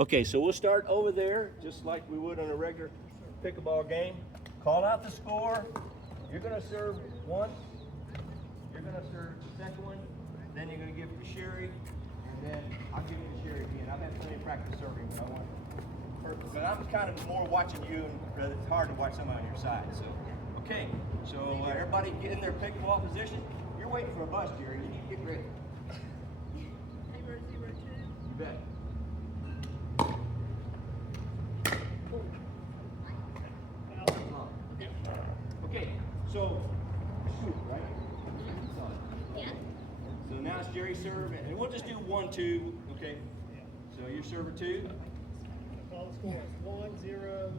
Okay, so we'll start over there, just like we would on a regular pickleball game. Call out the score. You're gonna serve once. You're gonna serve the second one. Then you're gonna give it to Sherry, and then I'll give it to Sherry again. I've had plenty of practice serving, but I want perfect. But I'm kind of more watching you, and it's hard to watch somebody on your side. So, okay. So everybody get in their pickleball position. You're waiting for a bus, Jerry. You need to get ready. 0-0-2. You bet. Okay, so shoot, right? Yeah. So now it's Jerry's serve, and we'll just do 1-2, okay? So you're server 2. Call the score. 1-0-2.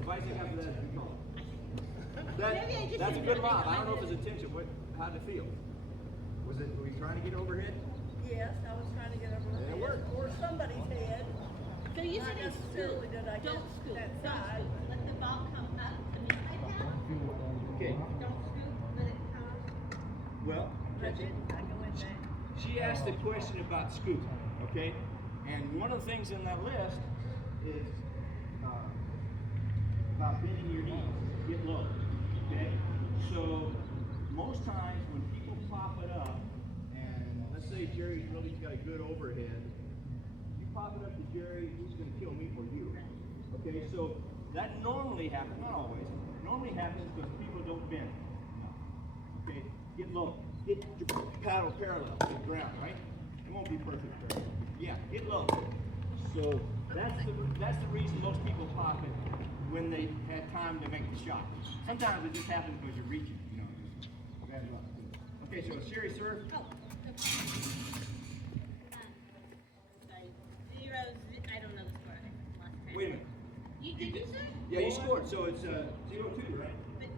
Advice I got for that is be calm. That's a good lob. I don't know if it's intention. How did it feel? Were you trying to get overhead? Yes, I was trying to get over Yeah, it the worked. head or somebody's head. So you Not said it's necessarily scoop. that I Don't get scoop. that Don't side. scoop. Let the ball come up to me like that. Okay. Don't scoop. Let it come. Well, I didn't. I go in there. she asked the question about scoop, okay? And one of the things in that list is about bending your knees, get low, okay? So most times when people pop it up, and let's say Jerry's really got a good overhead, you pop it up to Jerry, who's going to kill me or you? Okay, so that normally happens, not always, normally happens because people don't bend. Okay, get low. Get your paddle parallel to the ground, right? It won't be perfect parallel. Yeah, get low. So that's the reason most people pop it when they had time to make the shot. Sometimes it just happens because you're reaching, you know. Just bad luck. Okay, so Sherry serve. Oh. Sorry. 0, I don't know the score. I lost track. Wait a minute. Did you say? Yeah, you scored, so it's 0-2, right? But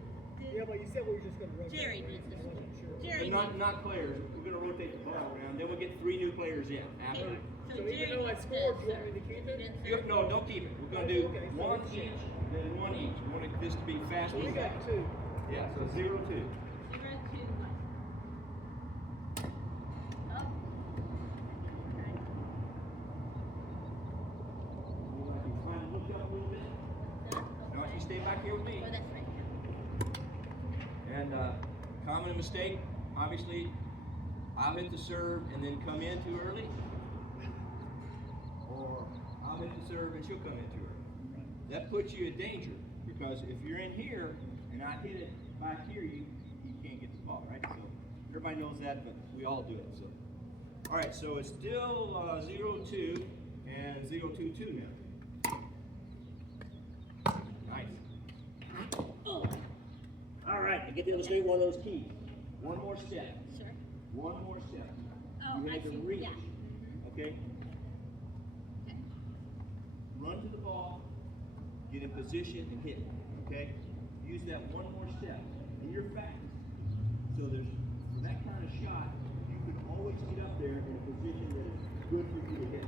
Yeah, but you said we were just going to rotate. Jerry did this. I wasn't sure. Jerry But did. not players. We're going to rotate the ball around. Then we'll get 3 new players in after. Okay. So Jerry even though I did scored, this, you want me to sir. keep You it? didn't, sir. No, don't keep it. We're going to do Okay, so 1 let's each, then 1 each. We want this to be fast. We got 2. Yeah, so 0-2. 0, 2, 1. Oh. Okay. You trying to look up a little bit? No, you stay back here with me. Oh, that's right. And common mistake, obviously, I'll hit the serve and then come in too early. Or I'll hit the serve and she'll come in too early. That puts you in danger because if you're in here and I hit it back here, you can't get the ball, right? So everybody knows that, but we all do it. So, all right, so it's still 0-2 and 0-2-2 now. Nice. Oh. All right, I get to illustrate one of those keys. One more step. Sure. One more step. Oh, You I had to see. reach. Yeah. Okay? Okay. Run to the ball, get in position, and hit. Okay? Use that one more step. And you're fast. So there's for that kind of shot, you can always get up there in a position that is good for you to hit.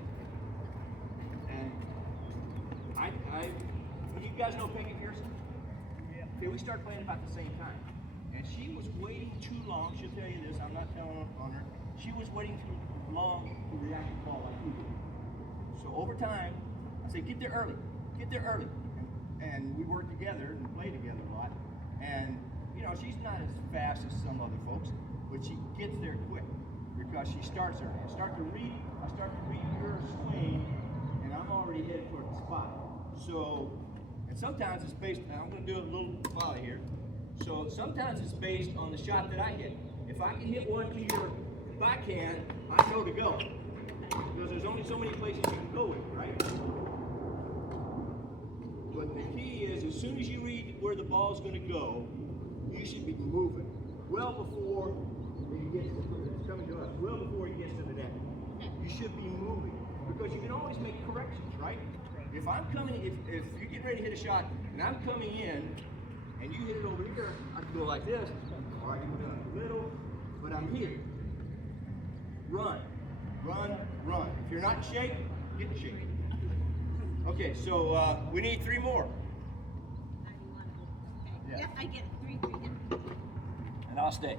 And you guys know Peggy Pearson? Yeah. Okay, we started playing about the same time. And she was waiting too long. She'll tell you this, I'm not telling on her. She was waiting too long to react to the ball like you did. So over time, I said, get there early. Get there early. And we worked together and played together a lot. And, you know, she's not as fast as some other folks, but she gets there quick because she starts early. I start to read her swing, and I'm already headed toward the spot. So, and sometimes it's based, now I'm going to do a little volley here. So sometimes it's based on the shot that I hit. If I can hit one to your backhand, I know to go. Because there's only so many places you can go with, right? But the key is, as soon as you read where the ball's going to go, you should be moving. Well before he gets to, it's coming to us, well before he gets to the net. You should be moving. Because you can always make corrections, right? If I'm coming, if you get ready to hit a shot, and I'm coming in, and you hit it over here, I can go like this, or I can go down a little, but I'm here. Run, run, run. If you're not in shape, get in shape. Okay, so we need 3 more. I want to. Okay. Yeah. Yep, I get 3, 3. Yeah. And I'll stay.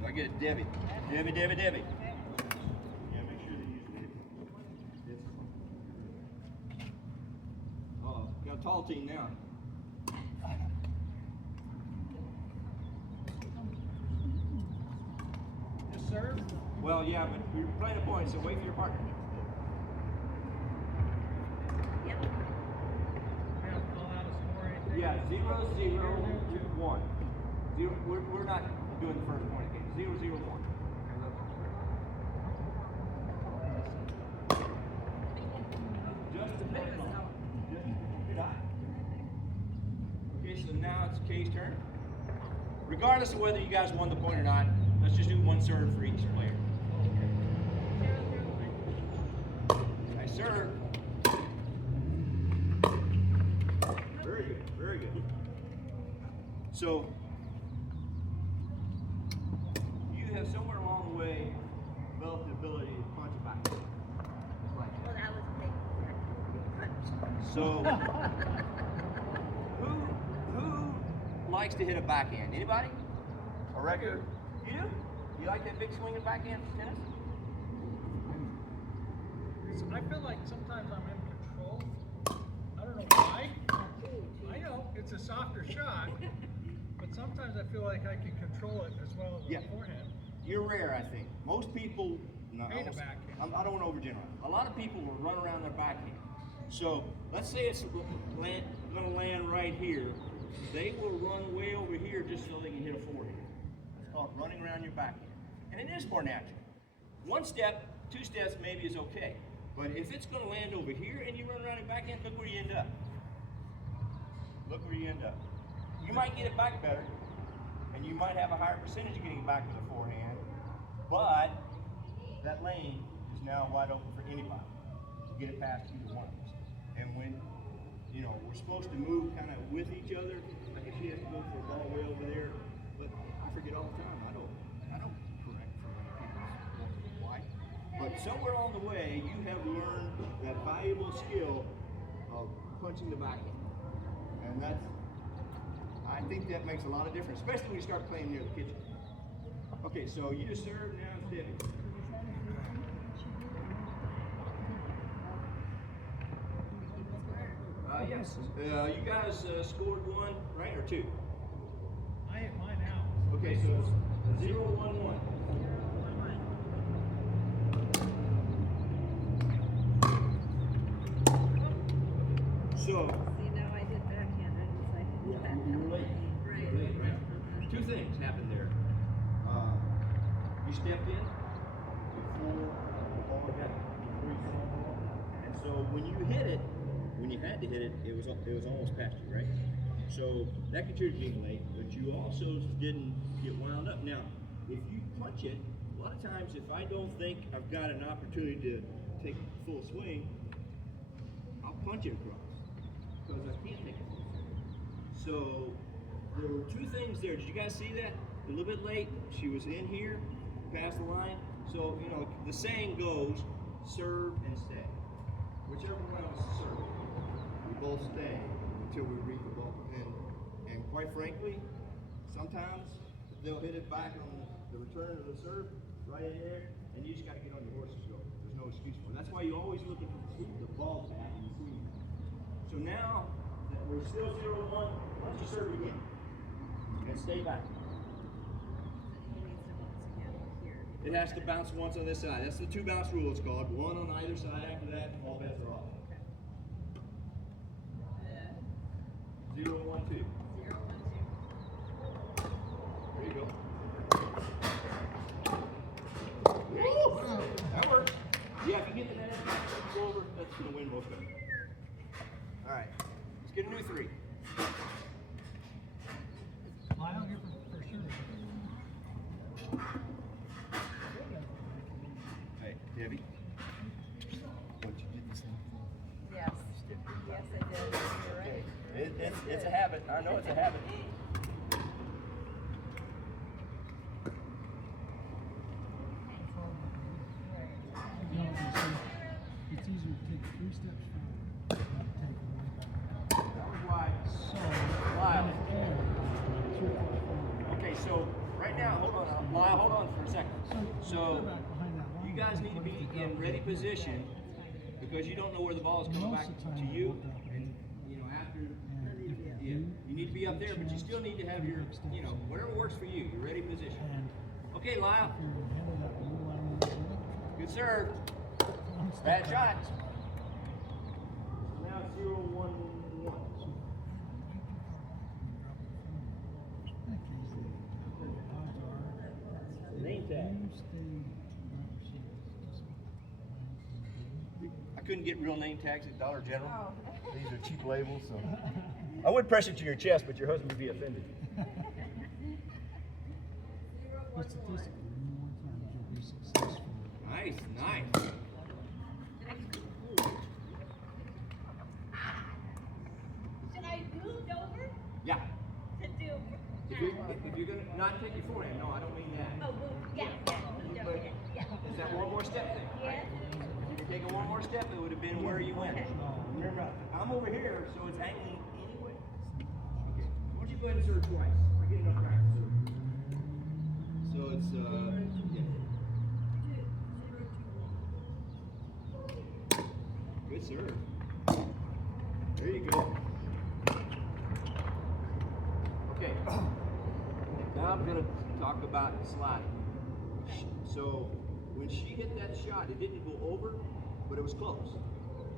So I get it, Debbie. Debbie. Yeah, make sure they use this. Oh, got a tall team now. Just serve. Well, yeah, but you're playing a point, so wait for your partner. Yep. We have to call out a score or anything. Yeah, 0-0-1. We're not doing the first point again. 0-0-1. Just a bit. Just a bit high. Okay, so now it's Kay's turn. Regardless of whether you guys won the point or not, let's just do one serve for each player. Nice serve. Very good, very good. So, you have somewhere along the way developed the ability to punch it back. Just like Well, that. that was a big punch. So, who likes to hit a backhand? Anybody? A record? You do? You like that big swinging backhand tennis? I feel like sometimes I'm in control. I don't know why. I know it's a softer shot, but sometimes I feel like I can control it as well as Yeah. the forehand. You're rare, I think. Most people, no, Hate a backhand. I don't want to overgeneralize. A lot of people will run around their backhand. So let's say it's going to land right here. They will run way over here just so they can hit a forehand. It's called running around your backhand. And it is more natural. One step, two steps maybe is okay. But if it's going to land over here and you run around your backhand, look where you end up. Look where you end up. You might get it back better, and you might have a higher percentage of getting it back with a forehand, but that lane is now wide open for anybody to get it past either one of us. And when, you know, we're supposed to move kind of with each other, like if she has to go for a ball way over there, but I forget all the time. I don't correct for other people's why. But somewhere along the way, you have learned that valuable skill of punching the backhand. And I think that makes a lot of difference, especially when you start playing near the kitchen. Okay, so you just serve, now it's Debbie. Yes. You guys scored one, right, or two? I hit mine out. Okay, so it's 0-1-1. So, See, now I did backhand. I was like, you were late. Right. You were late, right? Two things happened there. You stepped in before the ball got before you saw the ball, and so when you hit it, when you had to hit it, it was almost past you, right? So that contributed to being late, but you also didn't get wound up. Now, if you punch it, a lot of times if I don't think I've got an opportunity to take full swing, I'll punch it across because I can't take it full swing. So there were two things there. Did you guys see that? A little bit late. She was in here, past the line. So, you know, the saying goes, serve and stay. Whichever one of us serve, we both stay until we read the ball. And quite frankly, sometimes they'll hit it back on the return of the serve, right in there, and you just got to get on your horse and go. There's no excuse for it. That's why you always look at the ball tap and see. So now that we're still 0-1, why don't you serve again? And stay back. It has to bounce once on this side. That's the two bounce rule it's called. One on either side. After that, all bets are off. 0-1-2. 0-1-2. There you go. Woo! That works. Yeah, if you get the net, go over. That's gonna win most of them. All right. Let's get a new three. I don't hear for sure. Hey, Debbie. What you did this thing? Yes. Yes, I did. You're right. It's a habit. I know it's a habit. It's easier to take 3 steps forward than to take 1 way back. That was why. So, Lyle. in the air, 2 foot forward. so right now, hold on, Lyle, hold on for a second. So back behind that line, you guys need to be in ready position because you don't know where the ball is coming most back of the time to I you. look up And you know, after and if they yeah, do, you need to be up there, but you still need to have your, you know, whatever works for you, your ready position. and Okay, Lyle, if you're ahead of that little line, good serve. one step Bad back. shot. So now it's 0-1-1. Name tag. I couldn't get real name tags at Dollar General. These are cheap labels, so. I would press it to your chest, but your husband would be offended. But statistically, more times you'll be successful. Nice, nice. Should I move over Yeah. to do? If you're gonna not take your forehand, no, I don't mean that. Oh, move. Yeah, moved over. Yeah. It's that one more step thing. Yes. If you could take it one more step, it would have been where you went. Remember, I'm over here, so it's hanging anyway. Okay. Why don't you go ahead and serve twice? We're getting enough practice. So it's yeah. Good serve. There you go. Okay. Now I'm gonna talk about sliding. So when she hit that shot, it didn't go over, but it was close.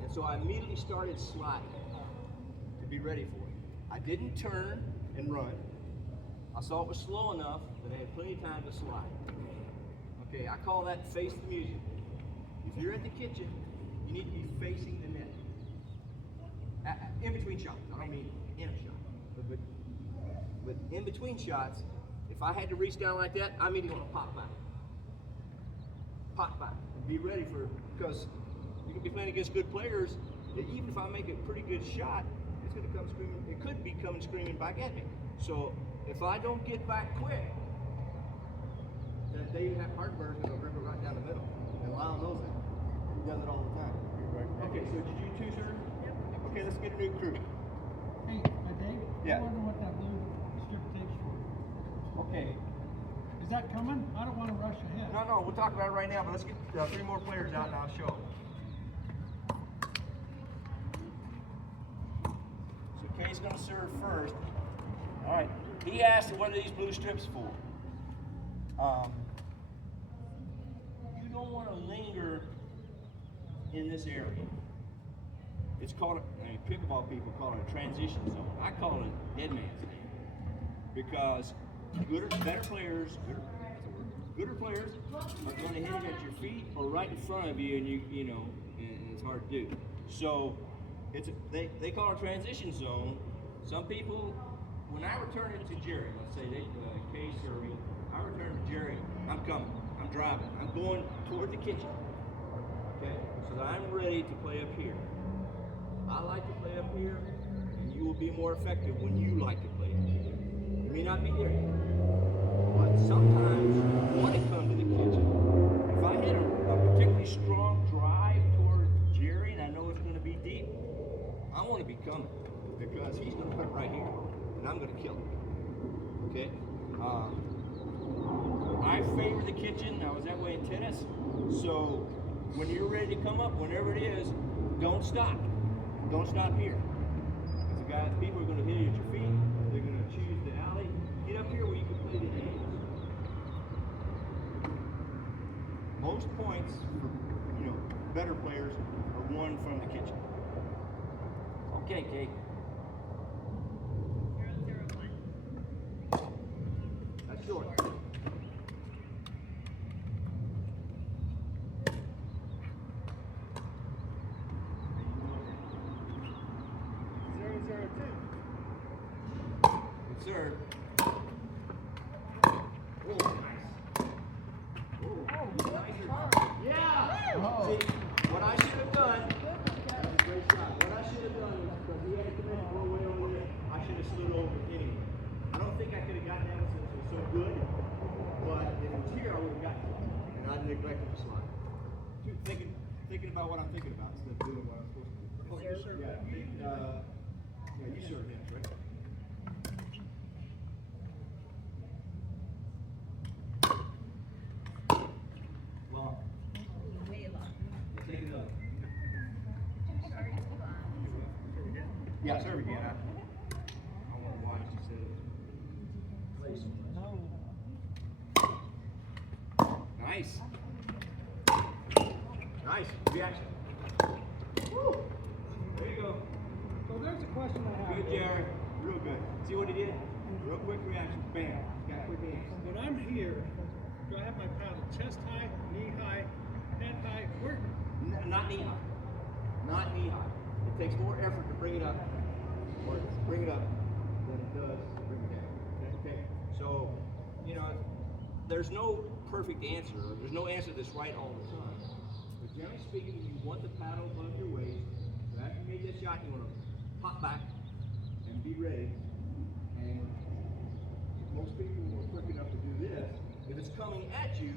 And so I immediately started sliding to be ready for it. I didn't turn and run. I saw it was slow enough that I had plenty of time to slide. Okay, I call that face the music. If you're at the kitchen, you need to be facing the net. In between shots. I don't mean in a shot. But in between shots, if I had to reach down like that, I'm either going to pop back. Pop back. And be ready for, because you can be playing against good players, that even if I make a pretty good shot, it's going to come screaming, it could be coming screaming back at me. So if I don't get back quick, then David Hardenberg's going to rip it right down the middle. And Lyle knows it. He does it all the time. Okay, so did you two, sir? Okay, let's get a new crew. Hey, Dave, Yeah. I wonder what that blue strip takes for. Okay. Is that coming? I don't want to rush ahead. No, we'll talk about it right now, but let's get 3 more players out and I'll show them. So Kay's going to serve first. All right. He asked what are these blue strips for? You don't want to linger in this area. It's called, pickleball people call it a transition zone. I call it a dead man's land. Because better players, gooder players are going to hit it at your feet or right in front of you, and you know, and it's hard to do. So they call it a transition zone. Some people, when I return it to Jerry, let's say Kay serving, I return to Jerry. I'm coming. I'm driving. I'm going toward the kitchen. Okay, so that I'm ready to play up here. I like to play up here, and you will be more effective when you like to play up here. You may not be there yet, but sometimes you want to come to the kitchen. If I hit a particularly strong drive toward Jerry, and I know it's going to be deep, I want to be coming because he's going to put it right here, and I'm going to kill it. Okay? I favor the kitchen. I was that way in tennis. So when you're ready to come up, whenever it is, don't stop. Don't stop here. Because people are going to hit you at your feet. They're going to choose the alley. Get up here where you can play the games. Most points for better players are won from the kitchen. Okay, Kate. 0-0-1. That's short. Sir. Oh, nice. Yeah! See, what I should have done, that was a great shot. What I should have done was, because he had to come in and go way over there, I should have slid over anyway. I don't think I could have gotten that since it was so good, but if it was here, I would have gotten it. And I neglected the slide. Thinking about what I'm thinking about instead of doing what I'm supposed to do. Oh, you serve. Yeah, you serve him, right? Yeah, serve again. I want to watch instead of place. Nice. Nice. Reaction. Woo. There you go. So there's a question I have. Good, Jared. Real good. See what he did? Real quick reaction. Bam. Got quick hands. When I'm here, do I have my paddle chest high, knee high, head high? Where? Not knee high. Not knee high. It takes more effort to bring it up, or bring it up, than it does to bring it down. Okay. So, you know, there's no perfect answer. Or there's no answer that's right all the time. But generally speaking, you want the paddle above your waist. So after you made this shot, you want to pop back and be ready. And most people are quick enough to do this. If it's coming at you,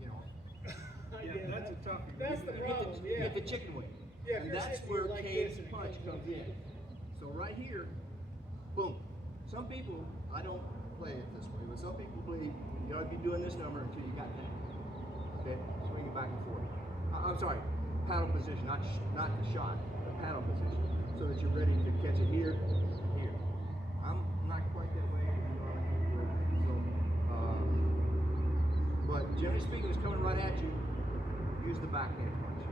you know. Yeah, that's a tough one. That's the problem, You yeah. get the chicken wing. Yeah, And if you're that's sitting where here like Cade's this and punch you comes go- in. So right here, boom. Some people, I don't play it this way, but some people believe you ought to be doing this number until you got that. Okay, swing it back and forth. I'm sorry, paddle position, not the shot, the paddle position, so that you're ready to catch it here, here. I'm not quite that way. So, but generally speaking, it's coming right at you. Use the backhand punch.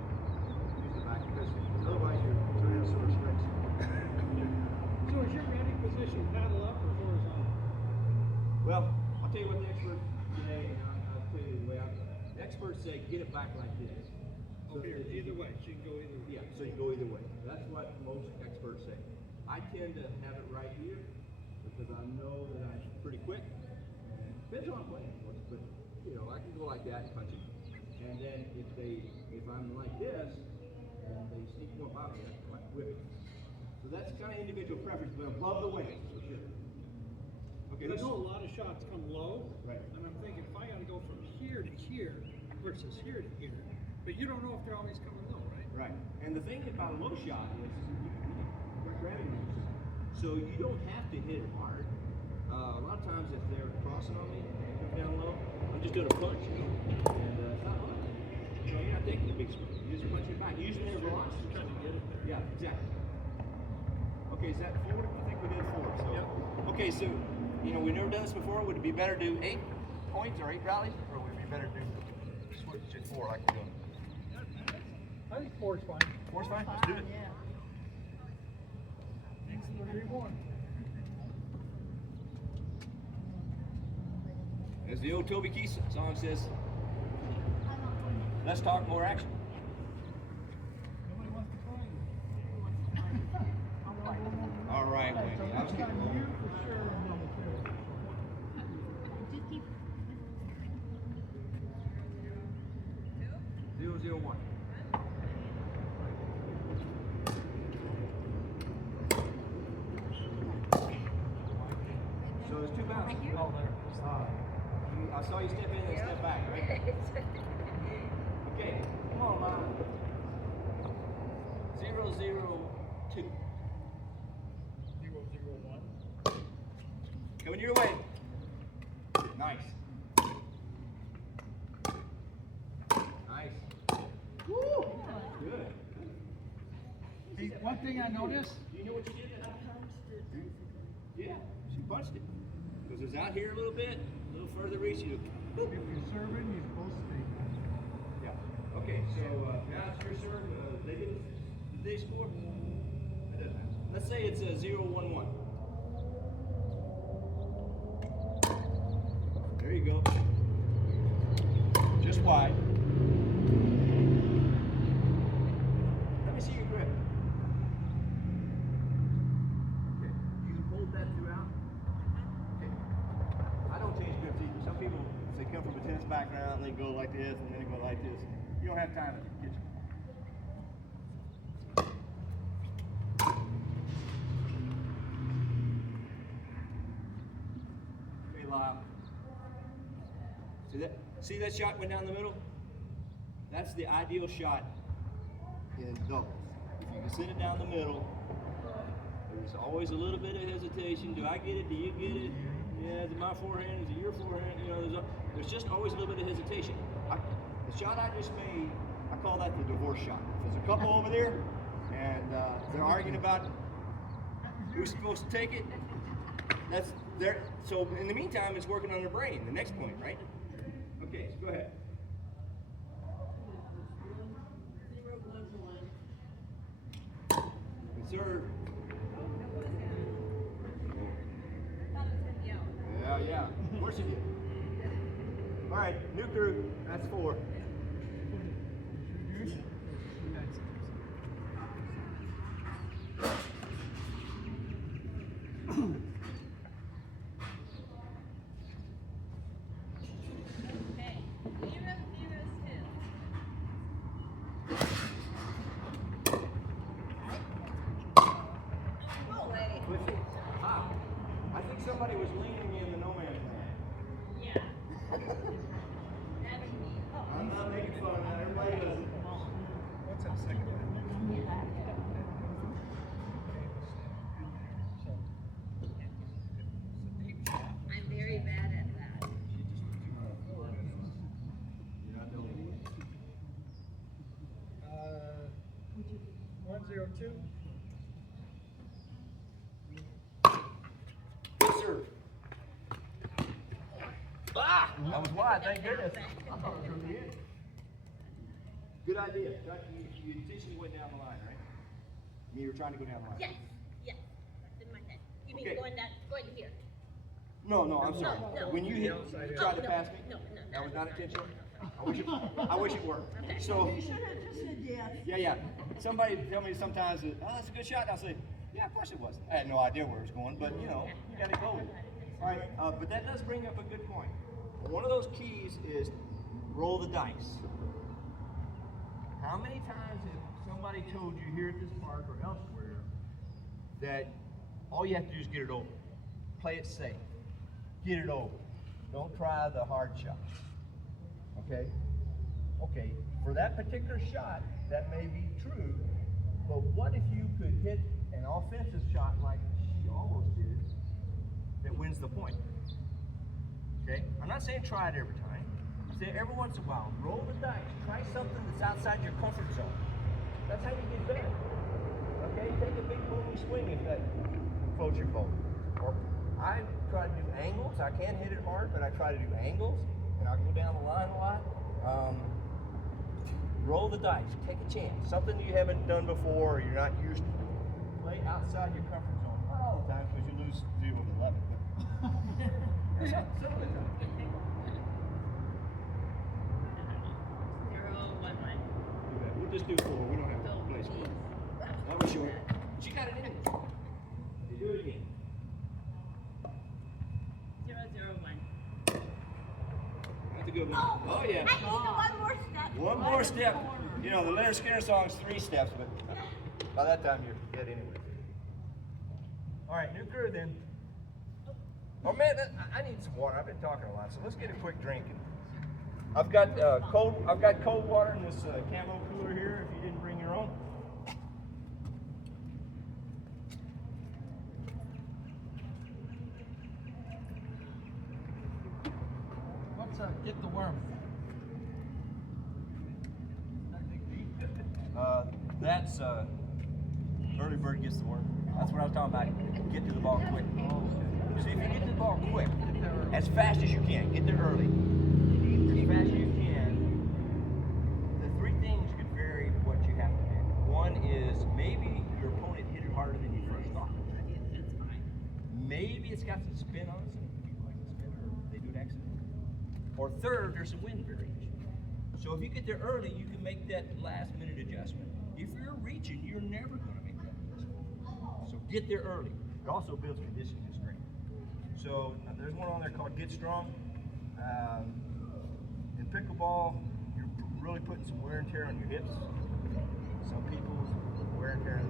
Use the back because otherwise you're trying to sort of stretch. So is your ready position paddle up or horizontal? Well, I'll tell you what the experts say, and I'll tell you the way the experts say get it back like this. Oh, here, either way, so you can go either way. Yeah, so you go either way. That's what most experts say. I tend to have it right here because I know that I'm pretty quick. And depends on what I'm playing, of course, but you know, I can go like that and punch it. And then if I'm like this, and they sneak more by me, I can like whip it. So that's kind of individual preference, but above the waist for sure. Okay, I this know a lot of shots come low, Right. and I'm thinking if I gotta go from here to here versus here to here, but you don't know if they're always coming low, right? Right. And the thing about a low shot is you're grabbing it. So you don't have to hit it hard. A lot of times if they're crossing on me and come down low, I'm just doing a punch, you know, and it's not hard. You know, you're not taking the big swing. You just punch it back. Usually there's lots. Trying to get it there. Yeah, exactly. Okay, is that 4? I think we did 4. So. Yep. Okay, so, you know, we've never done this before. Would it be better to do 8 points or 8 rallies? Or would it be better to do switch at 4 like we're doing? I think 4 is fine. 4's fine? Let's do it. Three, one. As the old Toby Keith song says, less talk, more action. Nobody wants to play. All right, Wendy. I was Next getting time you old. for sure and then the Just keep. 001. So there's 2 bounces. Oh, there. I saw you step in and step back, right? Okay, come on, Mom. 002. 0, 0, 1. Coming your way. Nice. Nice. Woo! Good. Hey, one thing I noticed, Do you know what you did? Yeah, she punched it. Because it was out here a little bit, a little further reach. You if you're serving, you're supposed to stay. Yeah. Okay, so now it's your serve. Did they score? That doesn't matter. Let's say it's a 0-1-1. There you go. Just wide. Let me see your grip. Okay. You hold that throughout. Okay. I don't change grips either. Some people, if they come from a tennis background, they go like this and then they go like this. You don't have time to get you. Okay, Lyle. See that shot went down the middle? That's the ideal shot in doubles. If you can sit it down the middle, there's always a little bit of hesitation. Do I get it? Do you get it? Yeah, is it my forehand? Is it your forehand? You know, there's just always a little bit of hesitation. The shot I just made, I call that the divorce shot. There's a couple over there, And they're arguing about who's supposed to take it. That's there. So in the meantime, it's working on their brain. The next point, right? Okay, so go ahead. 0-1-1. Yes, sir. Yeah. Of course you did. All right, new crew. That's 4. Okay. 0-0-2. No way. Wow. I think somebody was leaning me in the no man's land. Yeah. That's me. I'm not making fun of that. Everybody does it. What's that second one? I'm very bad at that. 102. Yes, sir. Ah! That was wide, thank goodness. I thought it was going to be it. Good idea. You intentionally went down the line, right? I mean, you were trying to go down the line. Yes. Yes. That's in my head. You mean Okay. going here? No, I'm sorry. no. When you hit, you tried to no, pass me? no, That was not sorry. intentional? No. I wish it were. Okay. So, You should have just said yes. yeah. Somebody tell me sometimes that, oh, that's a good shot. And I'll say, yeah, of course it was. I had no idea where it was going, but you know, you got to go. All right, but that does bring up a good point. One of those keys is roll the dice. How many times have somebody told you here at this park or elsewhere that all you have to do is get it over? Play it safe. Get it over. Don't try the hard shot. Okay? Okay, for that particular shot, that may be true, but what if you could hit an offensive shot like she almost did that wins the point? Okay? I'm not saying try it every time. I'm saying every once in a while, roll the dice. Try something that's outside your comfort zone. That's how you get better. Okay? Take a big boomy swing if that floats your boat. Or I try to do angles. I can't hit it hard, but I try to do angles, and I'll go down the line a lot. Roll the dice. Take a chance. Something you haven't done before or you're not used to. Play outside your comfort zone. Not all the time because you lose 0 of 11. But some of the time. 0-1-1. We'll just do 4. We don't have to play score. That was short. But you got it in. You do it again. 0-0-1. That's a good one. Oh, yeah. I need one more step. One more step. You know, the Leonard Skinner song's 3 steps, but by that time you're dead anyway. All right, new crew then. Oh man, I need some water. I've been talking a lot, so let's get a quick drink. I've got cold water in this camo cooler here. If you didn't bring your own. What's get the worm? That's early bird gets the worm. That's what I was talking about. Get to the ball quick. See, if you get to the ball quick, as fast as you can, get there early, as fast as you can. The 3 things could vary what you have to do. One is maybe your opponent hit it harder than you first thought. That's fine. Maybe it's got some spin on it. Some people like to spin, or they do it accidentally. Or third, there's a wind variation. So if you get there early, you can make that last minute adjustment. If you're reaching, you're never going to make that adjustment. So get there early. It also builds conditioning and strength. So there's one on there called Get Strong. In pickleball, you're really putting some wear and tear on your hips. Some people's wear and tear on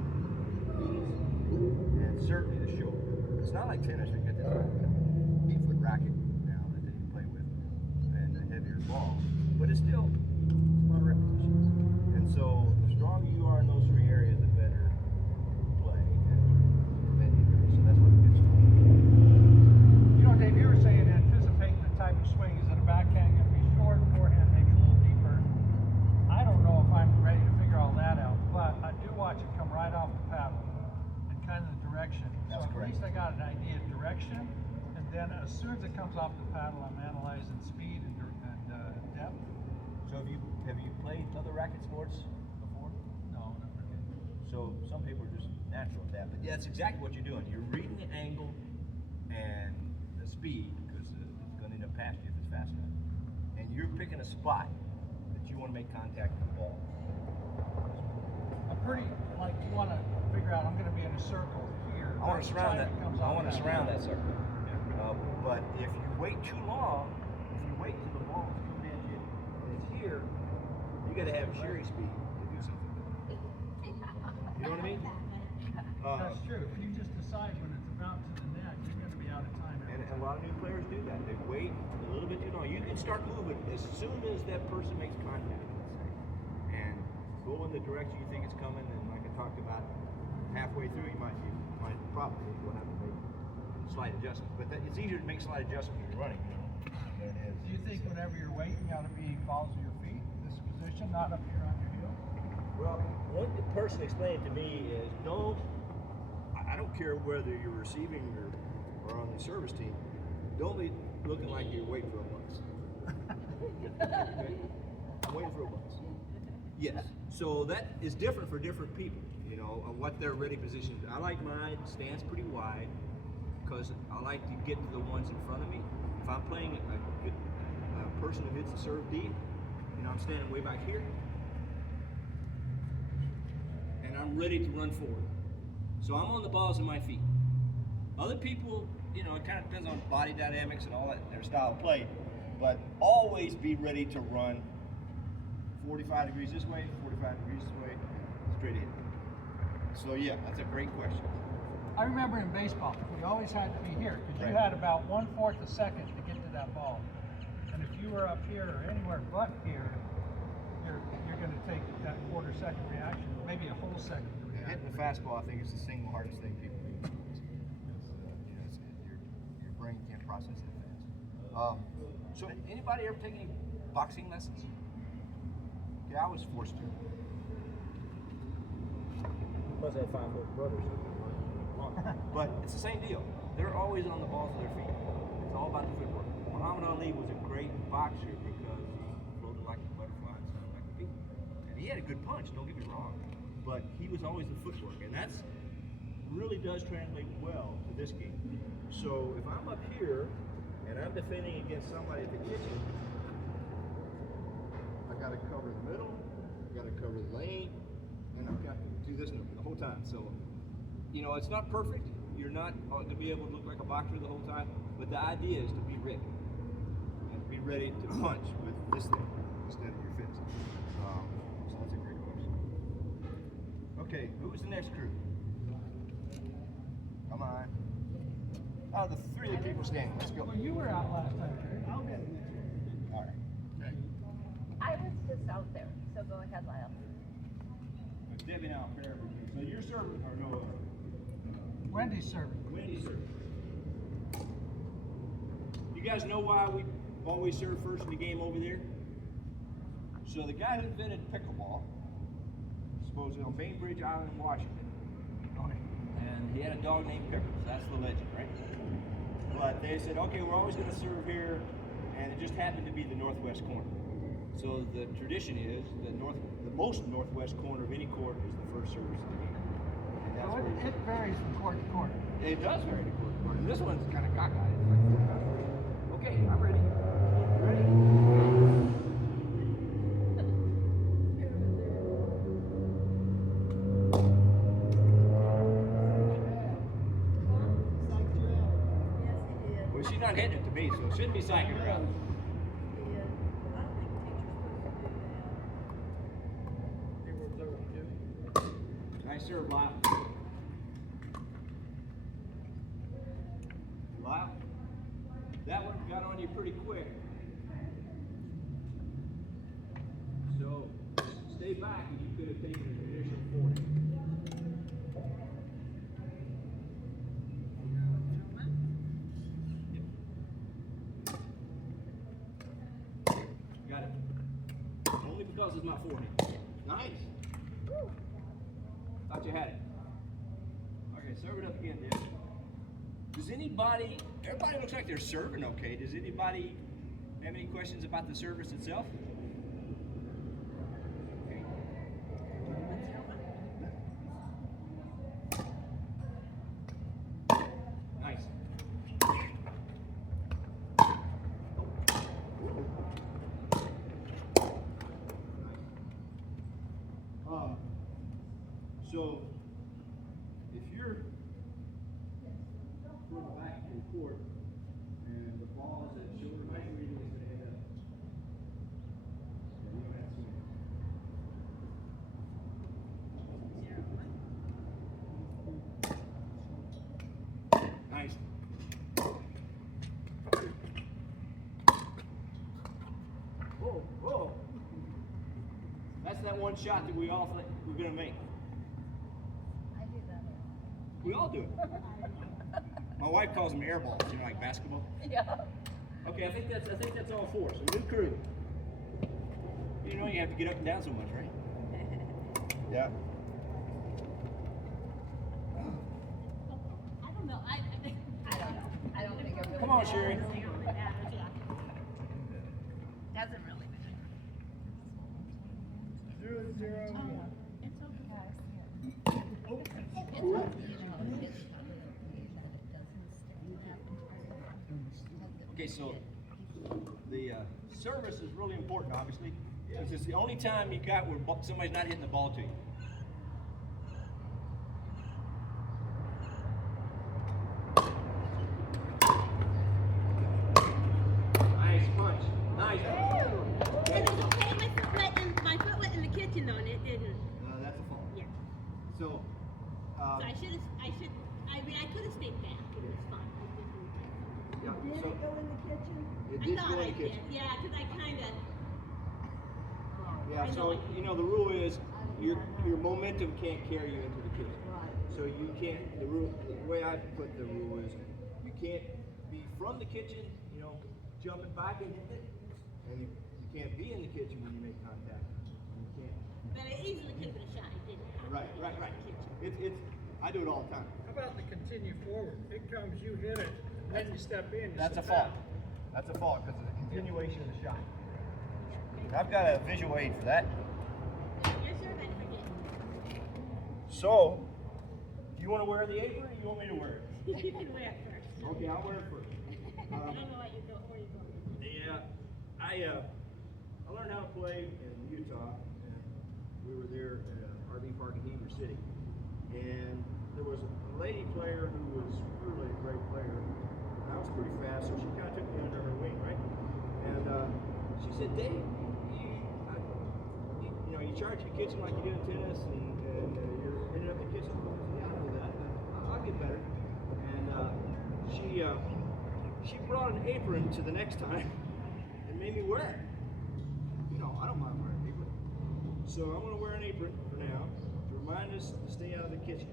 the knees, and certainly the shoulder. It's not like tennis. You get this 8-foot racket now that they can play with, and a heavier ball, but it's still a lot of repetitions. And so the stronger you are in those 3 areas, the better play and prevent injuries. So that's what Get Strong. You know, Dave, you were saying anticipating the type of swing. Is it a backhand going to be short, forehand maybe a little deeper? I don't know if I'm ready to figure all that out, but I do watch it come right then as soon as it comes off the paddle, I'm analyzing speed and depth. So have you played other racket sports before? No, never did. So some people are just natural at that, but yeah, that's exactly what you're doing. You're reading the angle and the speed because it's going to end up past you if it's fast enough, and you're picking a spot that you want to make contact with the ball. I'm pretty, like, you want to figure out, I'm going to be in a circle here. I want to surround that. Time it comes I off want to surround that paddle. circle. But if you wait too long, if you wait till the ball is coming at you and it's here, you got to have shearing speed to do something. You know what I mean? That's true. If you just decide when it's about to the net, you're going to be out of time. And a lot of new players do that. They wait a little bit too long. You can start moving as soon as that person makes contact, let's say, and go in the direction you think it's coming. And like I talked about, halfway through, you might probably will have to make a slight adjustment. But it's easier to make slight adjustment when you're running, you know, than it is. Do you think whenever you're waiting, you ought to be balls of your feet, this position, not up here on your heel? Well, one person explained it to me is no. I don't care whether you're receiving or on the service team. Don't be looking like you're waiting for a bus. Okay? I'm waiting for a bus. Yes. So that is different for different people, you know, on what their ready position. I like mine stands pretty wide because I like to get to the ones in front of me. If I'm playing a person who hits the serve deep, you know, I'm standing way back here, and I'm ready to run forward. So I'm on the balls of my feet. Other people, you know, it kind of depends on body dynamics and all that, their style of play, but always be ready to run 45 degrees this way, 45 degrees this way, straight in. So yeah, that's a great question. I remember in baseball, we always had to be here because you Right. had about 1/4 a second to get to that ball. And if you were up here or anywhere but here, you're going to take that 1/4 second reaction, maybe a whole second to react. Hitting the fastball, I think, is the single hardest thing people do. You know, your brain can't process it fast. So anybody ever take any boxing lessons? Yeah, I was forced to. Plus I had 5 little brothers. But it's the same deal. They're always on the balls of their feet. It's all about the footwork. Muhammad Ali was a great boxer because he floated like a butterfly and sounded like a bee. And he had a good punch, don't get me wrong. But he was always the footwork. And that's really does translate well to this game. So if I'm up here and I'm defending against somebody at the kitchen, I got to cover the middle, I got to cover the lane, and I've got to do this the whole time. So, you know, it's not perfect. You're not going to be able to look like a boxer the whole time, but the idea is to be ready. And to be ready to punch with this thing instead of your fist. So that's a great question. Okay, who's the next crew? Come on. Out of the 3 of the people standing, let's go. Well, you were out last time, Terry. I'll get it next week. All right. Okay. I was just out there, so go ahead, Lyle. Debbie now, fair. So you're serving or no? Wendy's serving. Wendy's serving. You guys know why we always serve first in the game over there? So the guy who invented pickleball, supposedly on Bainbridge Island in Washington, and he had a dog named Pickles. That's the legend, right? But they said, okay, we're always going to serve here, and it just happened to be the northwest corner. So the tradition is the most northwest corner of any court is the first service of the game. And that's So where it varies from court to court. it does vary to court to court. And this one's kind of cockeyed. It's like, okay, I'm ready. You ready? Yes, he did. Well, she's not hitting it to me, so it shouldn't be psyching her out. He did. I don't think teachers supposed to do that. Nice serve, Lyle. Lyle, that one got on you pretty quick. So stay back and you could have taken an additional 40. Got it. Only because it's my forehand. Nice. Thought you had it. Okay, serve it up again, Dave. Does anybody, everybody looks like they're serving okay. Does anybody have any questions about the service itself? Nice. So, if you're going back in court and the ball is at shoulder height, where do you think it's going to end up? Yeah, you don't have to see it. Nice. Whoa, whoa. That's that one shot that we all think we're going to make. I do that. We all do it. My wife calls them air balls, you know, like basketball. Yeah. Okay, I think that's all four. So new crew. You know you have to get up and down so much, right? Yeah. I don't know. I think. I don't know. I don't think it really Come on, matters. Sherry. Doesn't really matter, yeah. Doesn't really matter. 0-0. It's okay. It's okay. You know, it's Okay, so the service is really important, obviously, because it's the only time you got where somebody's not hitting the ball to you. Nice punch. Nice. And it's okay, my foot went in the kitchen though, and it didn't. That's a fault. Yeah. So, So I mean, I could have stayed back. It was fine. yeah, Did so it go in the kitchen? it I did thought go in I the did. kitchen. Yeah, because I kind of. Yeah, so you know the rule is your momentum can't carry you into the kitchen. Right. So you can't. The way I put the rule is you can't be from the kitchen, you know, jumping back and hitting it, and you can't be in the kitchen when you make contact. You can't. But I easily could have been a shot. I didn't. Right. It's. I do it all the time. How about the continue forward? It comes, you hit it, then you step in. You That's a sit fault. down. That's a fault because of the continuation of the shot. I've got a visual aid for that. Yes, sir. I forget. So, do you want to wear the apron or you want me to wear it? You can wear it first. Okay, I'll wear it first. I don't know where you're going. Yeah, I learned how to play in Utah. And we were there at RV Park in Heber City, and there was a lady player who was really a great player. And I was pretty fast, so she kind of took me under her wing, right? And she said, "Dave, you charge the kitchen like you do in tennis, and you're ending up in the kitchen." I said, "Yeah, I know that, but I'll get better." And she brought an apron to the next time and made me wear it. You know, I don't mind wearing an apron. So I'm going to wear an apron for now to remind us to stay out of the kitchen.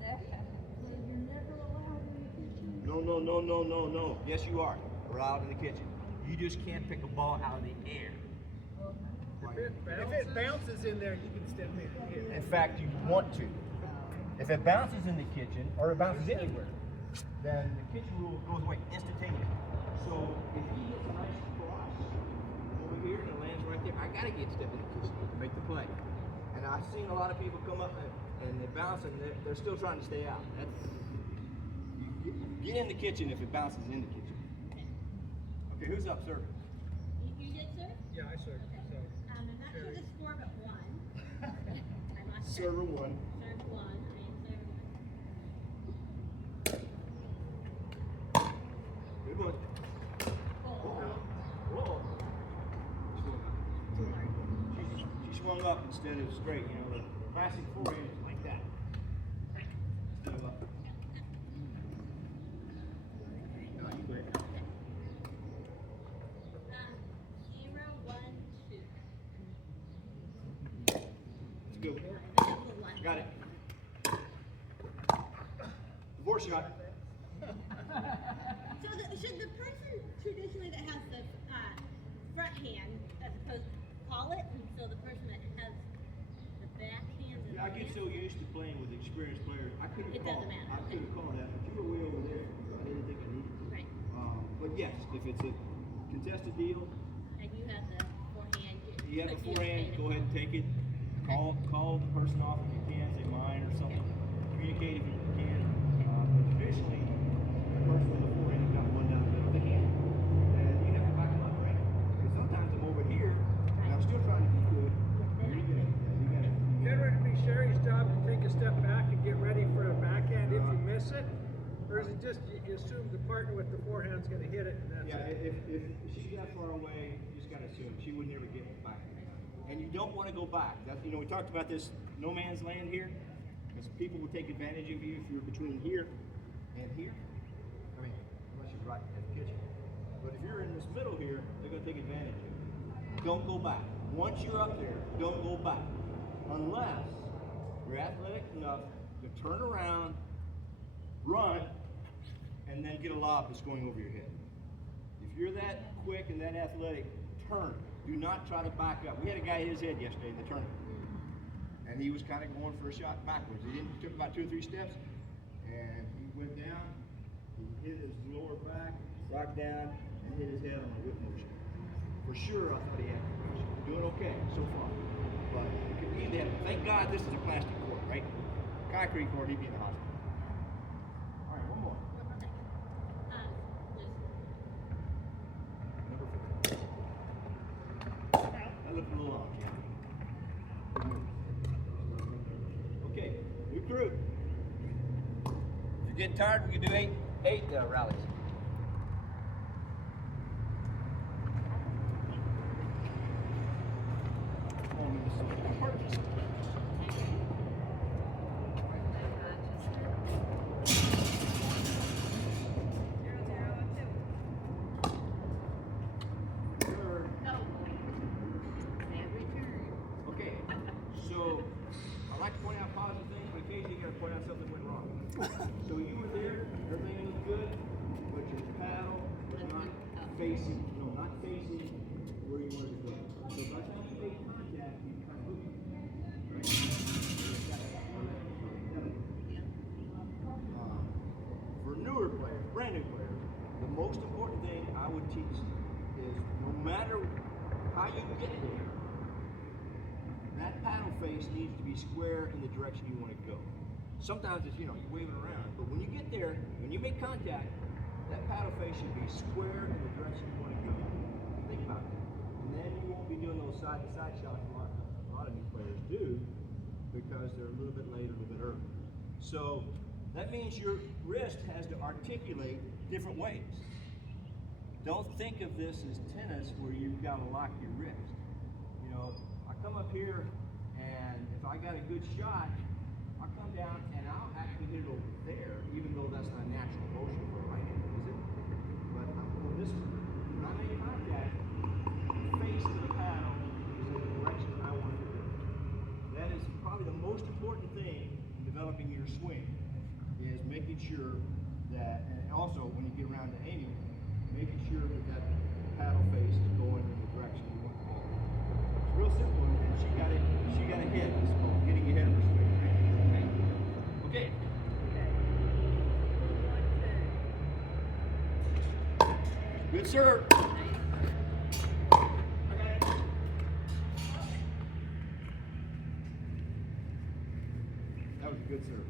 You're never allowed in the kitchen? No. Yes, you are allowed in the kitchen. You just can't pick a ball out of the air. If it bounces in there, you can step in. In fact, you want to. If it bounces in the kitchen, or it bounces anywhere, then the kitchen rule goes away instantaneously. So if he hits a nice cross over here and it lands right there, I gotta get step in the kitchen to make the play. And I've seen a lot of people come up and they bounce and they're still trying to stay out. Get in the kitchen if it bounces in the kitchen. Okay, who's up, sir? You did, sir? Yeah, I serve. So. I'm not sure the score, but one. I'm not sure. Server one. Serve one. I am serve one. Good one. Whoa. She swung up instead of straight, you know, the classic forehand is like that. Instead of up. No, you go ahead. 0, 1, 2. It's a good one. Double one. Got it. Divorce shot. So should the person traditionally that has the front hand as opposed to call it, and so the person that has the back hand is I get so used to playing with experienced players. I couldn't It call. doesn't matter, I okay. couldn't call that, but you were way over there. I didn't think I needed to. Right. But yes, if it's a contested deal, And you have the forehand. you have a forehand, go ahead and take it. Call the person off if you can, say mine or something. Communicate if you can. But traditionally, the person with the forehand has got one down the middle of the hand. And you have to back them up, right? Because sometimes I'm over here, and I'm still trying to keep good. You gotta. Generally, it'd be Sherry's job to take a step back and get ready for a backhand if you miss it? Or is it just you assume the partner with the forehand's going to hit it and that's Yeah, it? if she's that far away, you just gotta assume she would never get back. And you don't want to go back. That's, you know, we talked about this no man's land here. Because people will take advantage of you if you're between here and here. I mean, unless you're right at the kitchen. But if you're in this middle here, they're gonna take advantage of you. Don't go back. Once you're up there, don't go back. Unless you're athletic enough to turn around, run, and then get a lob that's going over your head. If you're that quick and that athletic, turn. Do not try to back up. We had a guy hit his head yesterday in the tournament. And he was kind of going for a shot backwards. He took about 2 or 3 steps, and he went down, he hit his lower back, rocked down, and hit his head on a whip motion. For sure, I thought he had concussion. Doing okay so far. But it could easily happen. Thank God this is a plastic court, right? Concrete court, he'd be in the hospital. All right, one more. Number 4. That looked a little off, yeah. Okay, new crew. If you're getting tired, we can do eight rallies. Okay, so I like to point out positive things, but occasionally you got to point out something went wrong. So you were there, everything was good, but your paddle was not facing, not facing where you wanted to go. So by the time you make contact, you kind of move. Right? For newer players, brand new players, the most important thing I would teach is no matter how you get there, that paddle face needs to be square in the direction you want to go. Sometimes it's, you wave it around, but when you get there, when you make contact, that paddle face should be square in the direction you want to go. Think about it. And then you won't be doing those side-to-side shots a lot of these players do because they're a little bit late, a little bit early. So that means your wrist has to articulate different ways. Don't think of this as tennis where you've got to lock your wrist. I come up here and if I got a good shot, I'll come down and I'll actually hit it over there, even though that's not a natural motion for a right hand, is it? But when I make contact, the face of the paddle is in the direction I want it to go. That is probably the most important thing in developing your swing, is making sure that, and also when you get around to aiming, making sure that paddle face is going in the direction you want to go. It's real simple, and she got ahead. It's called getting ahead of her swing. Okay. Good serve. That was a good serve.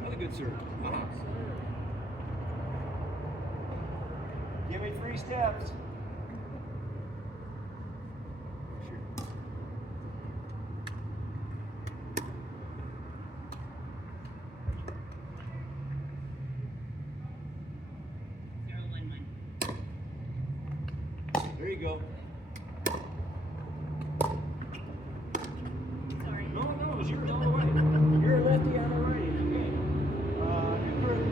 Another good serve. Give me 3 steps. Sure. 0-1-1. There you go. Sorry. No, it's yours all the way. You're a lefty, I'm a righty. It's okay. New crew.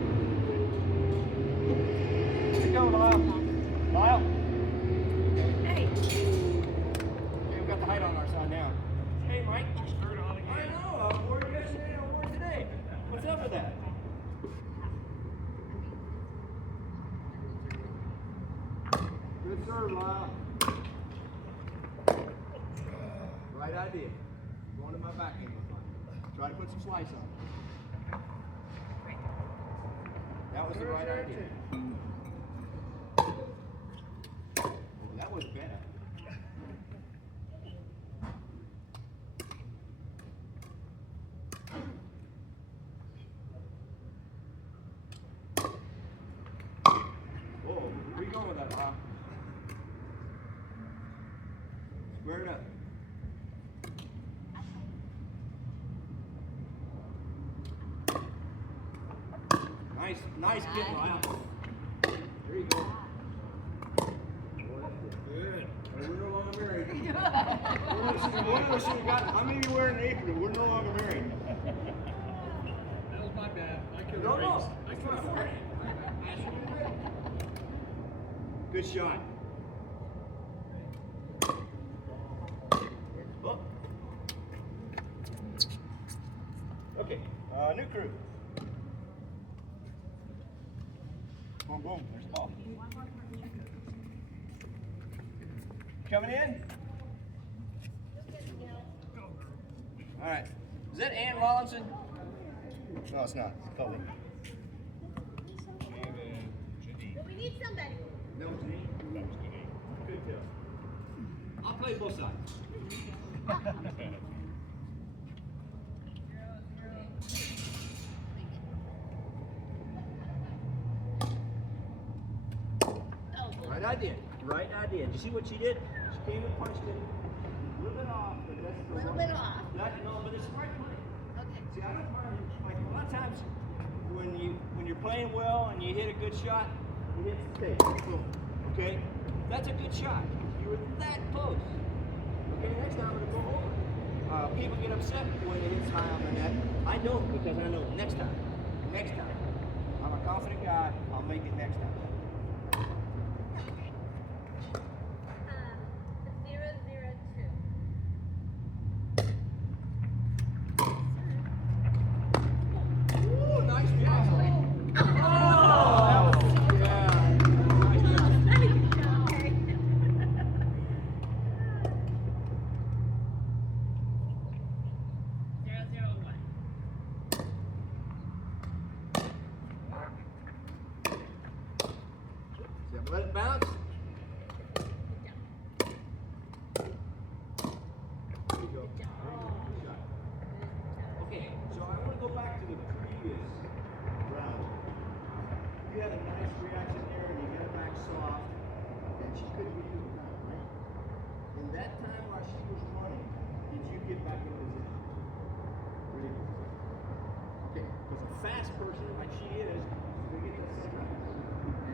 Here we go, Lyle. Lyle. Hey. Okay, we've got the height on our side now. Hey, Mike. I know. I wore it yesterday. I wore it today. What's up with that? serve, Lyle. Right idea. Going to my backhand. Try to put some slice on it. That was the right idea. Oh, that was better. Whoa, where you going with that, Lyle? Square it up. Nice hit, Lyle. There you go. Good. We're no longer married. One of us should have gotten, how many of you wearing an apron? We're no longer married. That was my bad. I could have No, no. raced. I could have raced. Good shot. Oh. Okay, new crew. Boom, boom, there's the ball. Coming in? All right. Is that Ann Rollinson? No, it's not. It's Colby. But we need somebody. No, it's me. Good tell. I'll play both sides. Right idea. Right idea. Did you see what she did? She came and punched it. A little bit off, but that's the Little right- bit off. No, but it's the right play. Okay. See, I don't mind. Like a lot of times, when you're playing well and you hit a good shot, you hit the tape. Boom. Okay, that's a good shot. You were that close. Okay, next time I'm gonna go over. People get upset when it hits high on the net. I don't because I know next time. Next time. I'm a confident guy. I'll make it next time. 002. Ooh, nice reaction. Oh, that was, yeah. Nice reaction. Nice job, Harry. 001. Yeah, let it bounce. There you go. Good shot. Okay, so I want to go back to the previous round. You had a nice reaction there, and you got it back soft, and she couldn't get you the time, right? In that time while she was running, did you get back in position? Really good. Okay, because a fast person like she is, she's gonna get that second.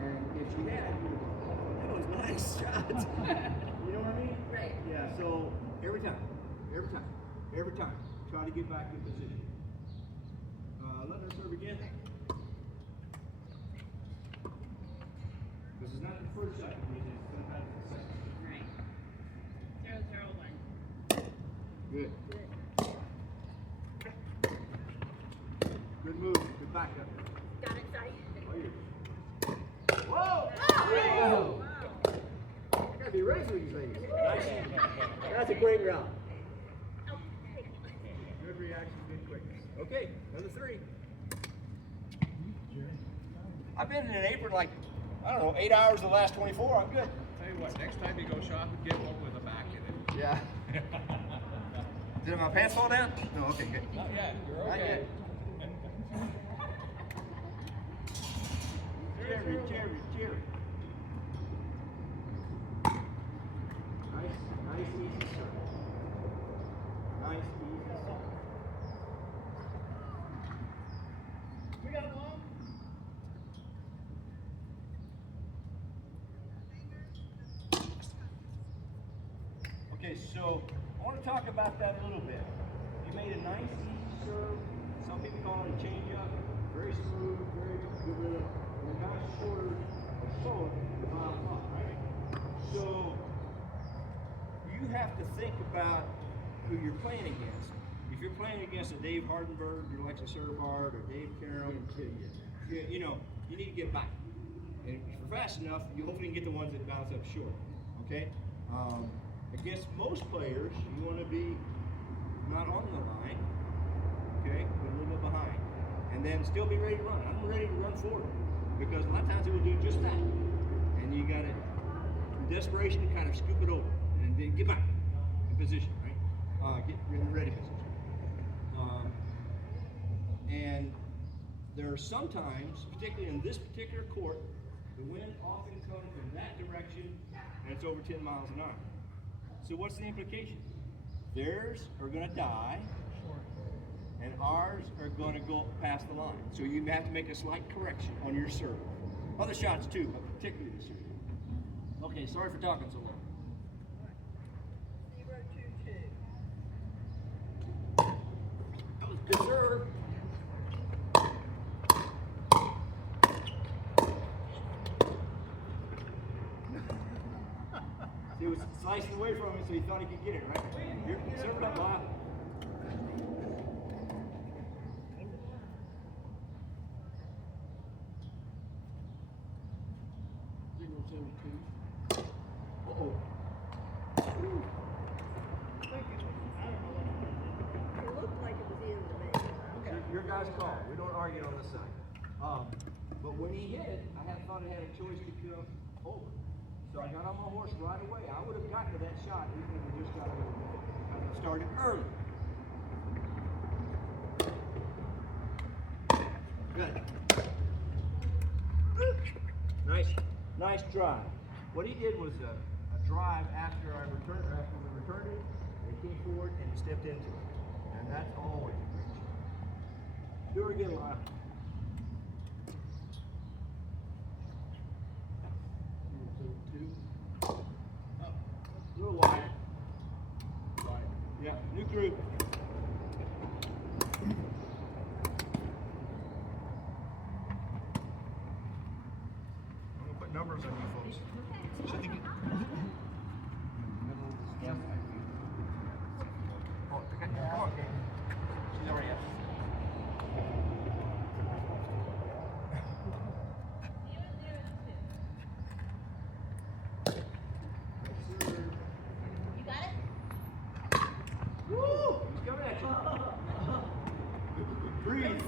And if she had, you would go, oh, that was a nice shot. You know what I mean? Right. Yeah, so every time, try to get back in position. Let her serve again. This is not the first shot, it's sometimes the second. Right. 001. Good. Good move. Good backup. Got it, sorry. All yours. Whoa! Oh! I gotta be ready for these ladies. Nice. That's a great round. Oh, thank you. Good reaction, good quickness. Okay, another 3. I've been in an apron like, I don't know, 8 hours the last 24. I'm good. Tell you what, next time you go shopping, get one with a back in it. Yeah. Did my pants fall down? No, okay, good. Not yet, you're Not okay. yet. Jerry. Nice, easy serve. Nice, easy serve. We got a long? Okay, so I want to talk about that a little bit. You made a nice, easy serve. Some people call it a change-up. Very smooth, very good rhythm. And the guy's shorter or slower than I thought, right? So you have to think about who you're playing against. If you're playing against a Dave Hardenberg or Alexa Servard or Dave Carroll, you know, you need to get back. And if you're fast enough, you hopefully can get the ones that bounce up short. Okay? Against most players, you want to be not on the line, okay, but a little bit behind, and then still be ready to run. I'm ready to run forward because a lot of times it will do just that, and you got to, in desperation, to kind of scoop it over and then get back in position, right? Get in ready position. And there are sometimes, particularly in this particular court, the wind often comes from that direction, and it's over 10 miles an hour. So what's the implication? Theirs are going to die, and ours are going to go past the line. So you have to make a slight correction on your serve. Other shots too, but particularly the serve. Okay, sorry for talking so long. 0-2-2. That was a good serve. He was slicing away from him, so he thought he could get it, right? You're served up, Bob. Uh-oh. It looked like it was in to me. Your guys' call. We don't argue on this side. But when he hit it, I thought I had a choice to come over. So I got on my horse right away. I would have gotten to that shot even if we just got a little bit. I started early. Good. Nice drive. What he did was a drive after we returned it. He came forward and he stepped into it. And that's always a great shot. Do it again, Lyle. A little wide. Yeah, new group. I'm gonna put numbers on you folks. So you can... Oh, okay. Come on. She's already up. You got it? Woo! He's coming at you. Breathe.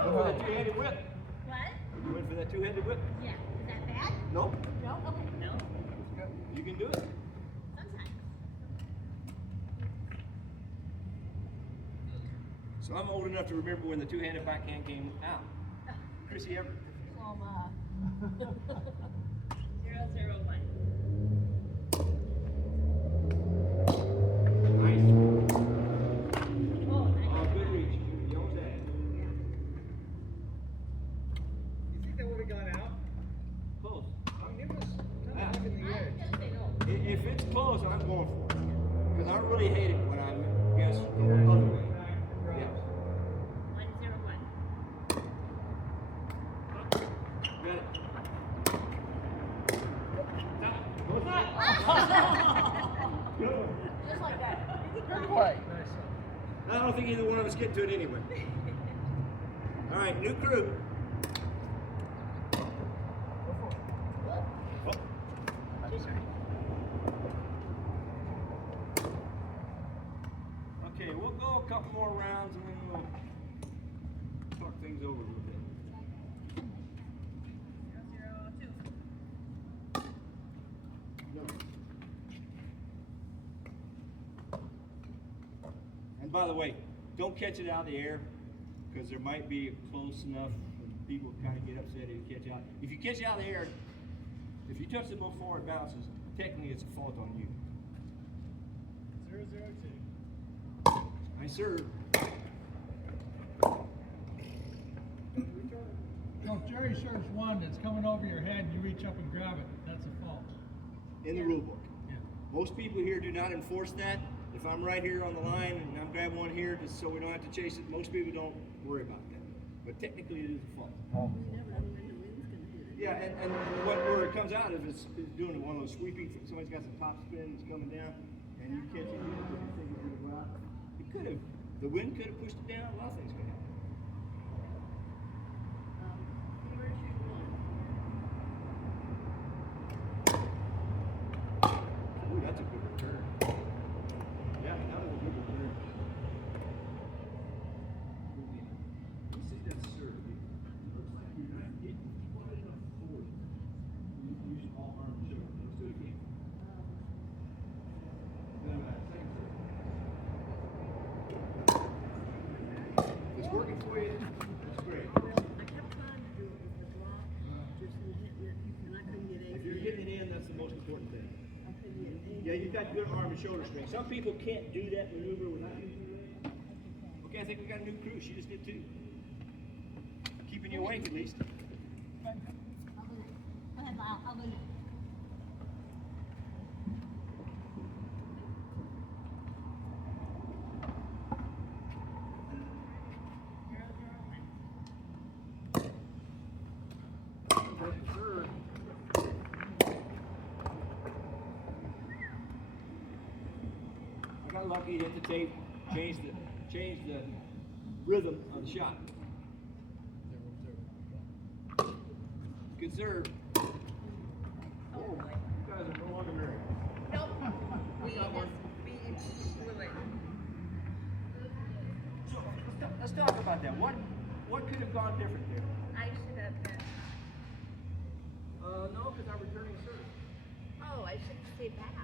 Went for that two-handed whip. What? You went for that two-handed whip? Yeah. Is that bad? Nope. No? Okay. No? You can do it. Sometimes. So I'm old enough to remember when the two-handed backhand came out. Chrissy Everett. 0-0-1. Nice. Oh, nice. Oh, good reach. You almost had it. You think that would have gone out? Close. I mean, it was kind of hugging the edge. I'm gonna say no. If it's close, I'm going for it. Because I really hate it when I'm against the other way. Yeah. 1-0-1. Got it. Just like that. Nice. I don't think either one of us get to it anyway. All right, new group. Oh. Okay, we'll go a couple more rounds and then we'll talk things over a little bit. 0-0-2. No. And by the way, don't catch it out of the air because there might be close enough when people kind of get upset if you catch out. If you catch it out of the air, if you touch the before it bounces, technically it's a fault on you. 0-0-2. Nice serve. So if Jerry serves one that's coming over your head and you reach up and grab it, that's a fault. In the rule book. Yeah. Most people here do not enforce that. If I'm right here on the line and I'm grabbing one here just so we don't have to chase it, most people don't worry about that. But technically it is a fault. We never know when the wind's gonna hit it. Yeah, and where it comes out is doing one of those sweeping. Somebody's got some top spin that's coming down, and you catch it. You think it's gonna go out. It could have. The wind could have pushed it down. A lot of things could happen. Zero, two, one. Ooh, that's a good return. Yeah, that was a good return. Let's see that serve. It looks like you're not getting quite enough forward. You use all arm and shoulder. Let's do it again. Then second serve. It's working for you. That's great. I kept trying to do it with the block, just hitting it, and I couldn't get If anything. you're getting it in, that's the most important thing. I couldn't get anything. Yeah, you've got good arm and shoulder strength. Some people can't do that maneuver without using your leg. Okay, I think we got a new crew. She just did too. Keeping you awake at least. I'll do it. Go ahead, Lyle. I'll do it. I got lucky, hit the tape, changed the rhythm of the shot. Good serve. Oh, you guys are no longer married. Nope. We got one. just, wait. So let's talk about that. What could have gone different there? I should have been. No, because I'm returning a serve. Oh, I should stay back.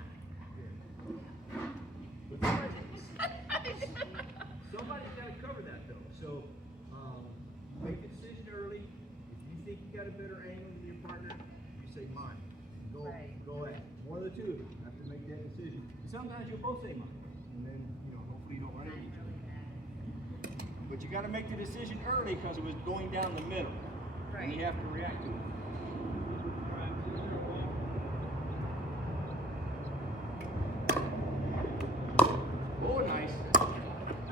Somebody's got to cover that though. So make a decision early. If you think you got a better angle than your partner, you say mine. Go ahead. One of the two of you have to make that decision. And sometimes you'll both say mine, and then hopefully you don't run into each other. But you got to make the decision early because it was going down the middle, and you have to react to it. Oh, nice.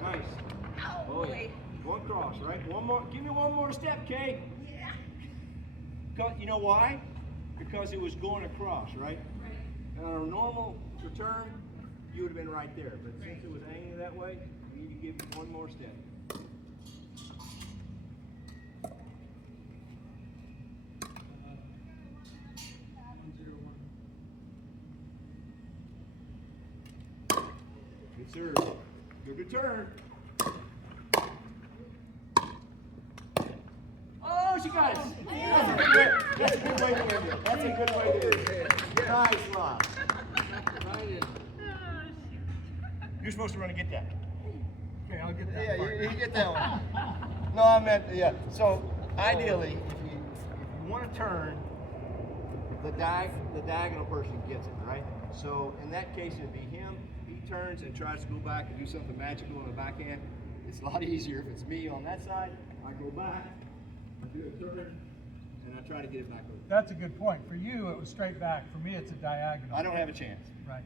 Nice. Oh, yeah. One cross, right? One more. Give me one more step, Kay. Yeah. Because, you know why? Because it was going across, right? And on a normal return, you would have been right there. But since it was hanging that way, you need to give it one more step. Good serve. Good return. Oh, she got it. That's a good way to end it. That's a good way to end it. Nice lob. You're supposed to run and get that. Okay, I'll get that. Yeah, part. you get that one. No, I meant, yeah. So ideally, if you want to turn, the diagonal person gets it, right? So in that case, it'd be him. He turns and tries to go back and do something magical on the backhand. It's a lot easier if it's me on that side. I go back, I do a turn, and I try to get it back over. That's a good point. For you, it was straight back. For me, it's a diagonal. I don't have a chance. Right.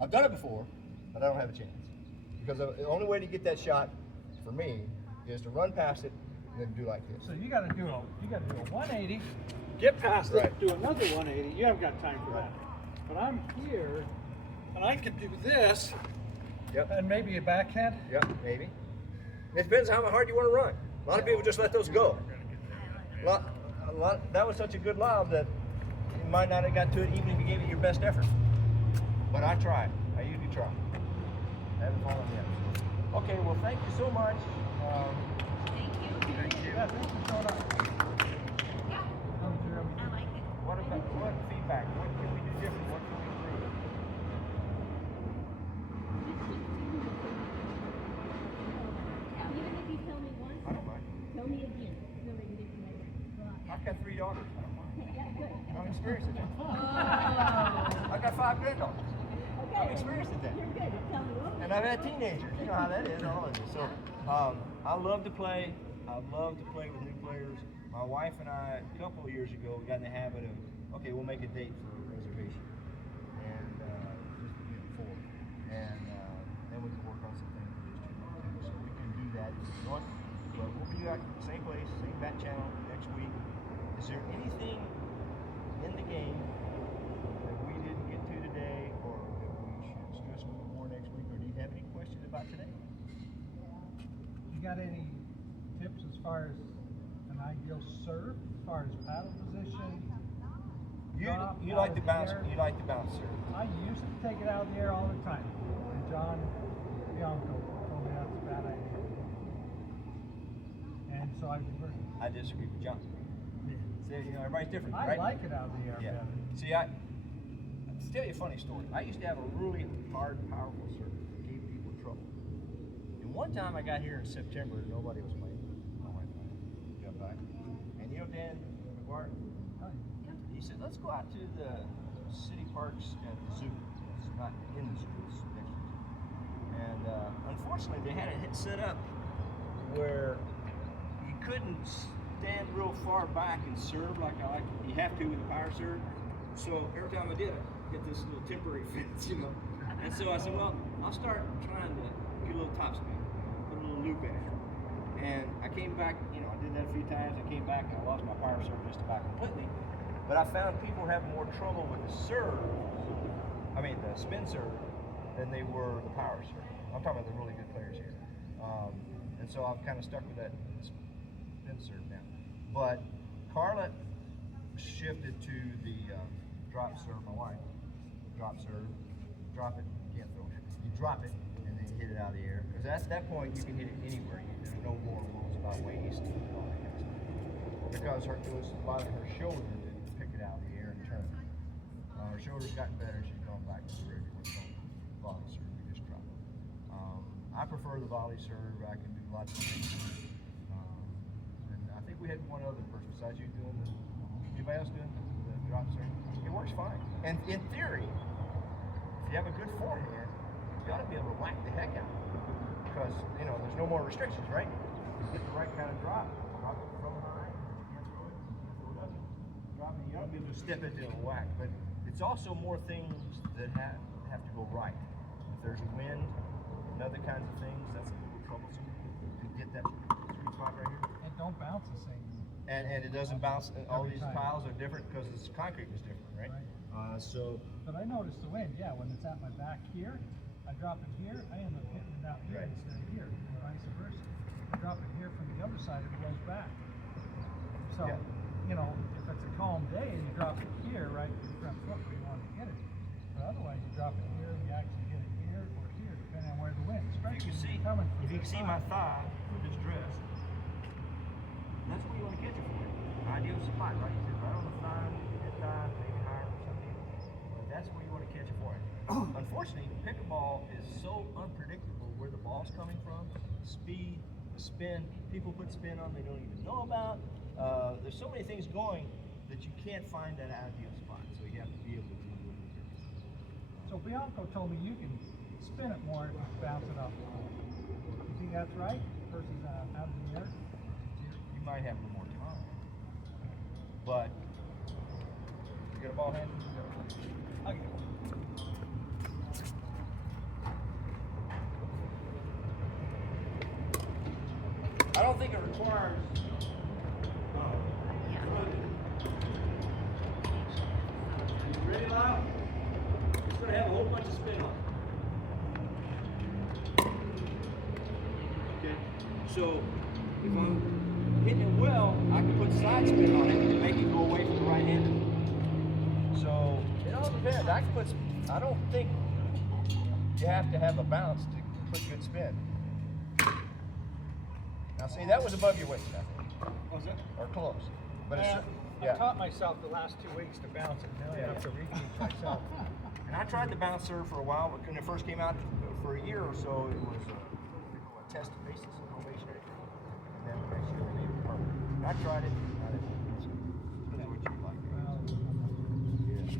I've done it before, but I don't have a chance. Because the only way to get that shot for me is to run past it and then do like this. So you got to do a 180, get past Right. it, do another 180. You haven't got time for that. But I'm here, and I can do this, Yep. and maybe a backhand. Yep, maybe. It depends how hard you want to run. A lot of people just let those go. That was such a good lob that you might not have got to it even if you gave it your best effort. But I tried. I usually try. I haven't fallen yet. Okay, well, thank you so much. Thank you. Yeah, thanks for showing up. Yeah, I like it. What feedback? What can we do different? What can we improve? Even if you tell me once, I don't mind. tell me again. No negative later. I've got 3 daughters. I don't mind. Yeah, good. I'm experienced at that. Oh. I've got 5 granddaughters. Okay. I'm experienced at that. You're good. Tell me what. And I've had teenagers. You know how that is. All of it. So I love to play. I love to play with new players. My wife and I, a couple of years ago, we got in the habit of, okay, we'll make a date for a reservation. And just forward. And then we can work on some things with this channel too. So we can do that if you want. But we'll be back same place, same bat channel next week. Is there anything in the game that we didn't get to today, or that we should discuss a little more next week? Or do you have any questions about today? You got any tips as far as an ideal serve, as far as paddle position? drop, You out like of the the bounce. air? You like the bounce serve. I used to take it out of the air all the time. And John Bianco told me that's a bad idea. And so I reversed it. I disagree with John. See, you know, everybody's different, I right? like it out of the air Yeah. better. See, to tell you a funny story. I used to have a really hard, powerful serve that gave people trouble. And one time I got here in September, and nobody was playing. My wife and I got back. And you know Dan McGuire? He said, let's go out to the city parks at the zoo. It's not in the zoo, it's next to the zoo. And unfortunately, they had it set up where you couldn't stand real far back and serve like you have to with a power serve. So every time I did it, hit this little temporary fence, you know. And so I said, well, I'll start trying to get a little top spin, put a little loop in it. And I came back, you know, I did that a few times. I came back and I lost my power serve just about completely. But I found people having more trouble with the serve, the spin serve, than they were the power serve. I'm talking about the really good players here. And so I've kind of stuck with that spin serve now. But Carla shifted to the drop serve, my wife. Drop serve, drop it, you can't throw it. You drop it and then you hit it out of the air. Because at that point you can hit it anywhere. There's no more rules about waist and all that kind of stuff. Because it was a lot of her shoulder that pick it out of the air and turn it. Her shoulder's gotten better. She's gone back to the regular volley serve. We just drop it. I prefer the volley serve. I can do lots of things. And I think we had one other person besides you doing the. Anybody else doing the drop serve? It works fine. And in theory, if you have a good forehand, you ought to be able to whack the heck out. Because there's no more restrictions, right? You get the right kind of drop. Drop it from behind. You can't throw it. You can't throw it up. Drop it. You ought to be able to step into a whack. But it's also more things that have to go right. If there's wind and other kinds of things, that's a little troublesome to get that sweet spot right here. It don't bounce the same. And it doesn't bounce. All Every these time. tiles are different because this concrete is different, right? But I noticed the wind, yeah, when it's at my back here, I drop it here, I end up hitting it out here Right. instead of here, and vice versa. I drop it here from the other side, it goes back. So, Yeah. if it's a calm day and you drop it here, right to the front foot where you want to hit it. But otherwise, you drop it here, you actually hit it here or here, depending on where the wind strikes. If you coming from can this see my side. thigh with this dress, that's where you want to catch it for. Ideal spot, right? You sit right on the thigh, mid thigh, maybe higher or something. But that's where you want to catch it for. Unfortunately, pickleball is so unpredictable where the ball's coming from, the speed, the spin. People put spin on they don't even know about. There's so many things going that you can't find that ideal spot. So you have to be able to do it. So Bianco told me you can spin it more if you bounce it off the floor. You think that's right versus out of the air? You might have a little more time. But you get a ball hand? Okay. I don't think it requires. You ready, Lyle? It's going to have a whole bunch of spin on it. Okay. So if I'm hitting it well, I can put side spin on it and make it go away from the right hander. So it all depends. I don't think you have to have a bounce to put good spin. Now see, that was above your waist, I think. Was it? Or close. But it's, I taught myself the last 2 weeks to bounce it. Now I have to reteach myself. And I tried the bounce serve for a while, but when it first came out for a year or so, it was a test basis, a probationary. And then the next year they made it permanent. And I tried it, I didn't. Depends what you like. Yeah.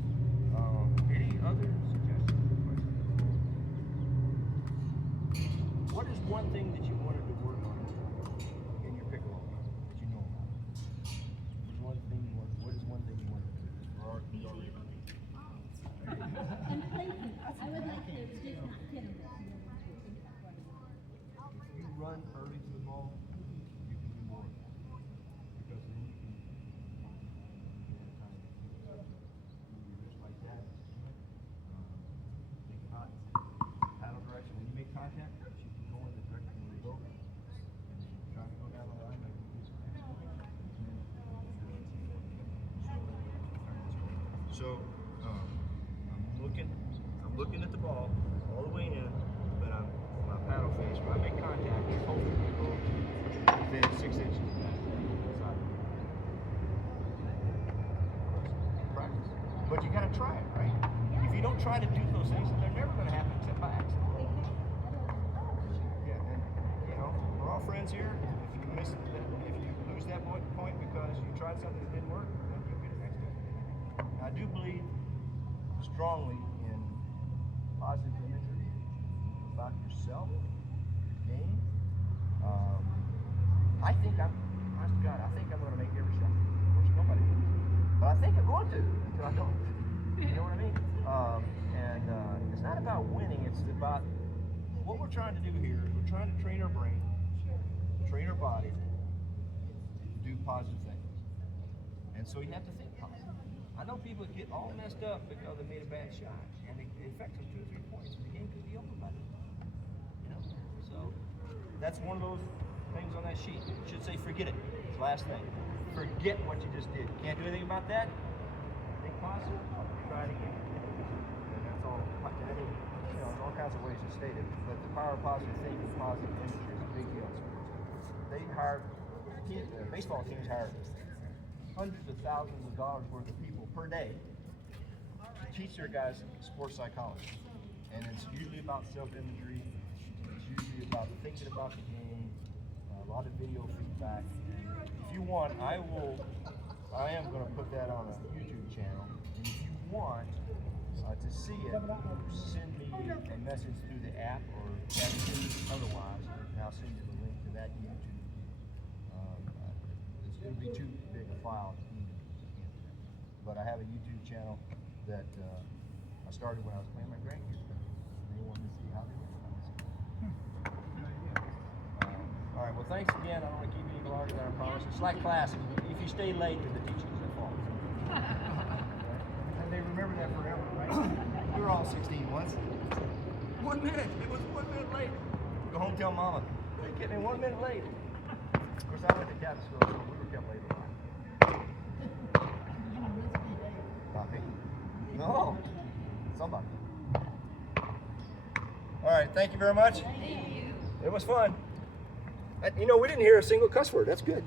Any other suggestions or questions? What is one thing that you wanted to work on in your pickleball game that you know about? What is one thing you wanted to do? And placement, I would like to just not hit him. If you run early to the ball, you can do more. Because then you can So I'm looking at the ball all the way in, but I'm my paddle face. When I make contact, it's hopefully going to go within 6 inches of that. Practice. But you got to try it, right? If you don't try to do those things, they're never going to happen except by accident. Yeah, and you know, we're all friends here. If you miss, if you lose that point because you tried something that didn't work, then you'll get it next time. I do believe strongly in positive imagery about yourself, your game. I think honest to God, I think I'm going to make every shot. Of course, nobody will. But I think I'm going to until I don't. You know what I mean? It's not about winning. It's about what we're trying to do here. We're trying to train our brain, train our body to do positive things. And so you have to think positive. I know people get all messed up because they made a bad shot, and it affects them 2 or 3 points. The game could be over by then. You know? So that's one of those things on that sheet. It should say forget it. It's the last thing. Forget what you just did. Can't do anything about that. Think positive. Try it again. And that's all. I mean, you know, there's all kinds of ways to state it, but the power of positive thinking, positive imagery is a big deal in sports. They hire baseball teams hire hundreds of thousands of dollars worth of people per day to teach their guys sports psychology, and it's usually about self-imagery. It's usually about thinking about the game. A lot of video feedback. And if you want, I am going to put that on a YouTube channel. And if you want to see it, send me a message through the app or text me otherwise, and I'll send you the link to that YouTube. It'll be too big a file to email. But I have a YouTube channel that I started when I was playing my grandkids. They wanted to see how they were. All right, well, thanks again. I don't want to keep you any longer than I promised. It's like class. If you stay late, then the teacher's at fault. And they remember that forever, right? We were all 16 once. 1 minute. It was 1 minute late. Go home, tell mama. They kept me 1 minute late. Of course, I went to Catholic school, so we were kept late a lot. Not me. No. Somebody. All right, thank you very much. Thank you. It was fun. You know, we didn't hear a single cuss word. That's good.